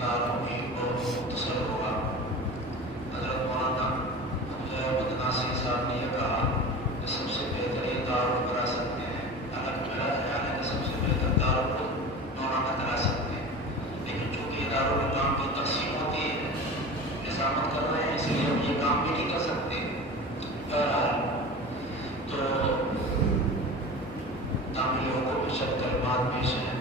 تعارف بھی بہت مختصر ہوگا۔ حضرت مولانا عبد ناصر صاحب نے یہ کہا کہ سب سے بہتر یہ تعارف کرا سکتے ہیں، الگ میرا خیال ہے کہ سب سے بہتر تعارف مولانا کرا سکتے ہیں، لیکن چونکہ دارالعلوم کی تقسیم ہوتی ہے، نظامت کر رہے ہیں، اس لیے ہم یہ کام بھی نہیں کر سکتے۔ بہرحال تو تعمیروں کو بھی چند کلمات پیش ہیں۔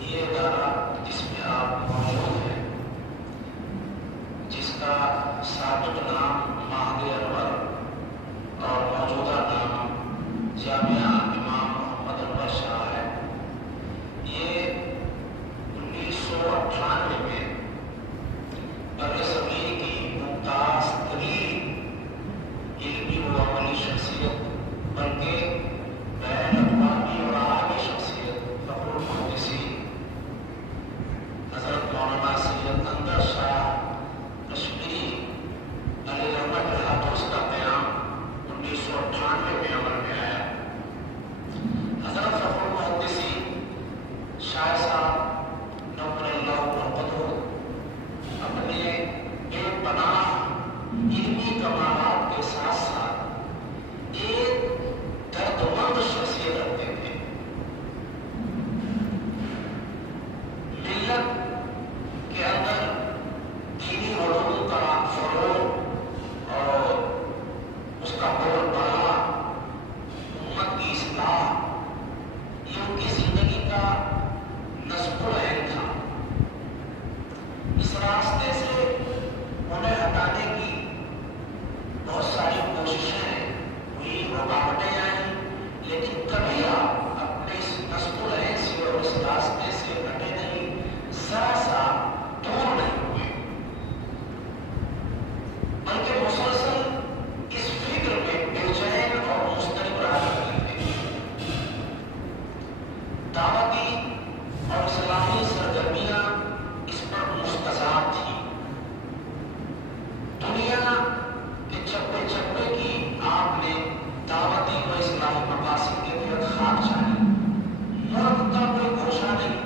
یہ ادارہ جس میں آپ موجود ہیں، جس کا سابق نام معہد انور اور موجودہ نام جامعہ امام محمد انور شاہ ہے، یہ 1998 میں برصغیر کی ممتاز ترین علمی و عملی شخصیت بلکہ بین الاقوامی اور عالمی شخصیت فخر المحدثین حضرت مولانا سید اندر شاہ کشمیری علیہ رحمۃ اللہ اس کا قیام 1998 میں عمل میں آیا۔ حضرت فخر المحدثین شاہ صاحب نور اللہ برکتہ اپنے بے پناہ علمی کمالات کے ساتھ ساتھ ایک دردمند شخصیت رکھتے تھے۔ ملت کے اندر دینی علوم کا فروغ اور اس کا بول بالا، امت کی اصلاح، یہ ان کی زندگی کا نصب العین تھا۔ اس راستے سے انہیں ہٹانے کی بہت ساری کوششیں ہوئی، رکاوٹیں آئیں، لیکن کبھی آپ اپنے اس نصب العین سے اور اس راستے سے ہٹے نہیں، ذرا سا دور نہیں ہوئے، بلکہ مسلسل اس فکر میں بے چین اور مضطرب رہا کرتے تھے۔ دعوتی اور اسلامی سرگرمیاں اس پر مستضاد تھیں۔ دنیا کے چپے چپے کی آپ نے دعوتی و اسلامی مقاصد کے تحت خاک جانی، ملک کا کوئی گوشہ نہیں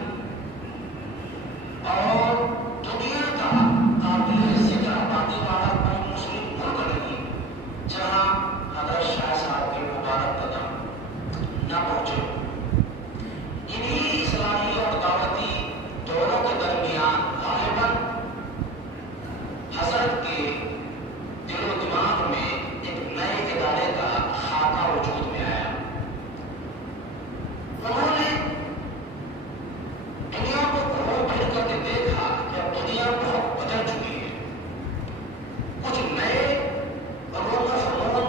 اور دنیا کا قابل ذکر آبادی والا کوئی مسلم ملک نہیں جہاں حضرت شاہ صاحب کے مبارک قدم نہ پہنچے۔ انہی اسلامی اور دعوتی دوروں کے درمیان غالباً حضرت کے دل و دماغ میں ایک نئے ادارے کا خاکہ وجود میں آیا۔ انہوں نے دنیا کو گھوم پھر کر کے دیکھا کہ اب دنیا بہت بدل چکی ہے، کچھ نئے علوم و فنون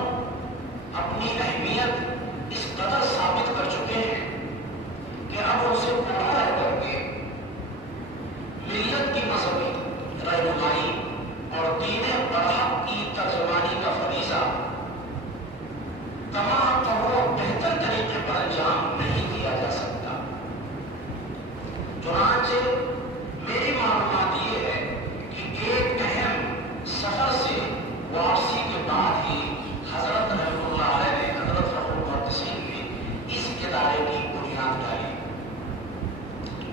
اپنی اہمیت اس قدر ثابت کر چکے ہیں کہ اب ان سے پورا رہ کر کے ملت کی مذہبی رہنمائی اور دین برحق کی ترجمانی کا فریضہ تمام طور بہتر طریقے پر انجام نہیں دیا جا سکتا۔ چنانچہ میری معلومات یہ ہے کہ ایک اہم سفر سے واپسی کے بعد ہی حضرت رحمۃ اللہ علیہ نے حضرت فخر المحدثین نے اس ادارے کی بنیاد ڈالی۔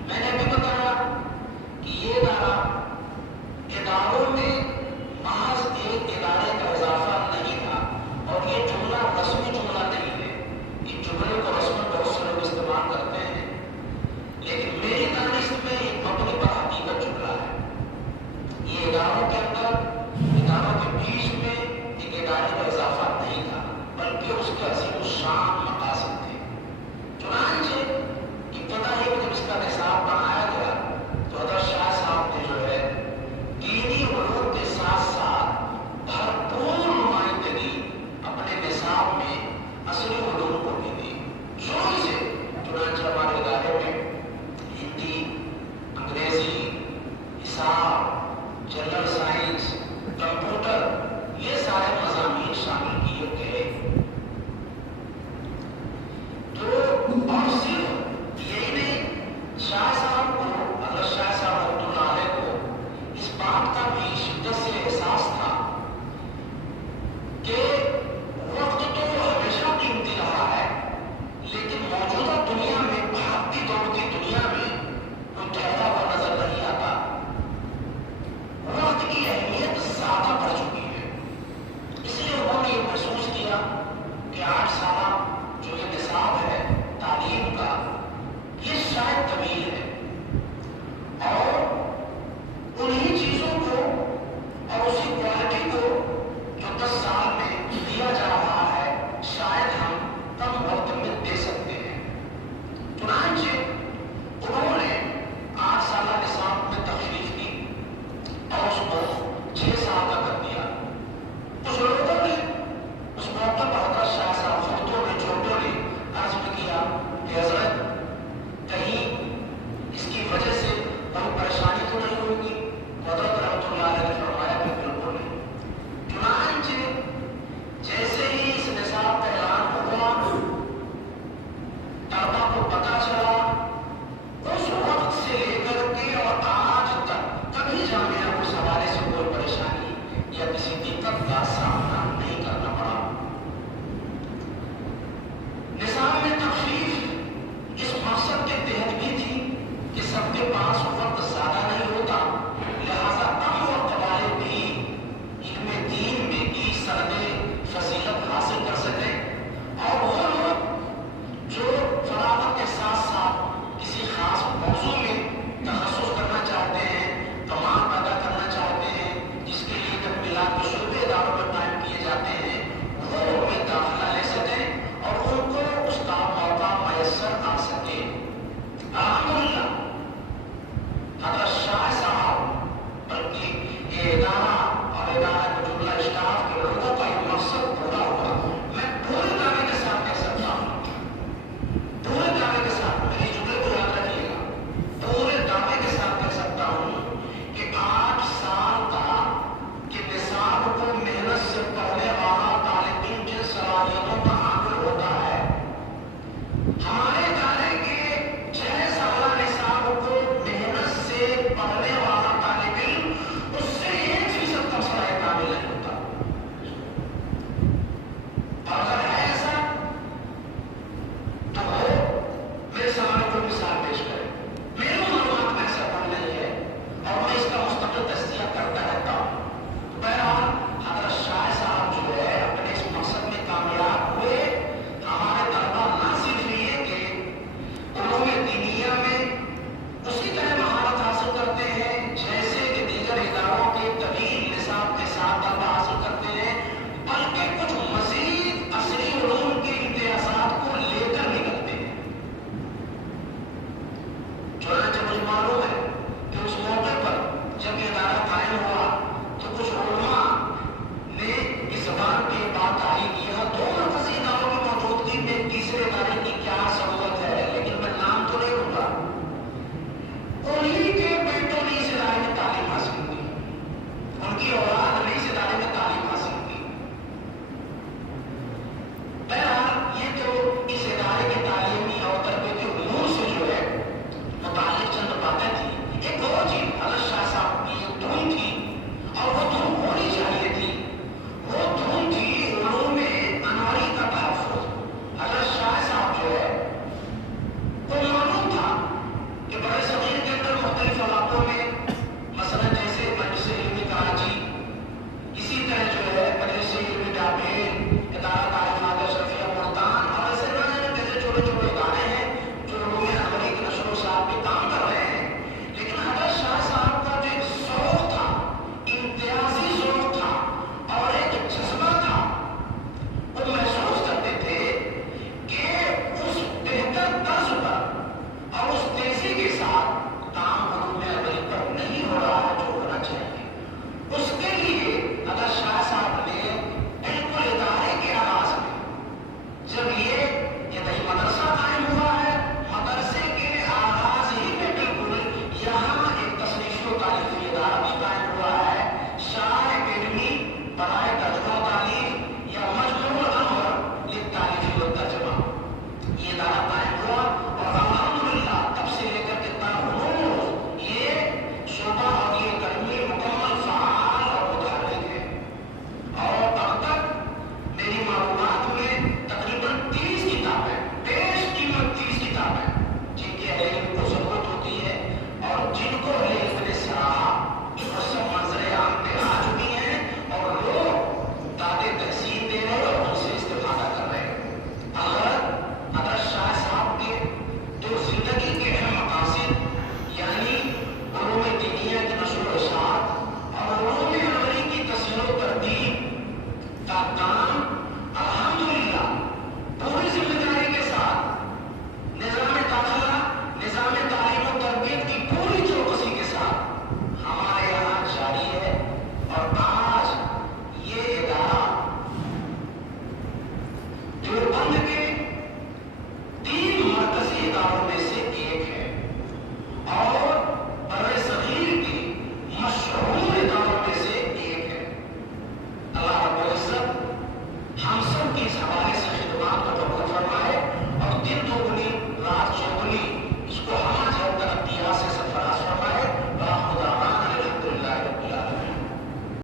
میں نے بھی بتایا کہ یہ اداروں میں محض ایک ادارے کا اضافہ نہیں تھا، اور یہ جملہ رسمی جملہ نہیں ہے، اس جملے کو رسمی بہت سے لوگ استعمال کرتے ہیں، لیکن میری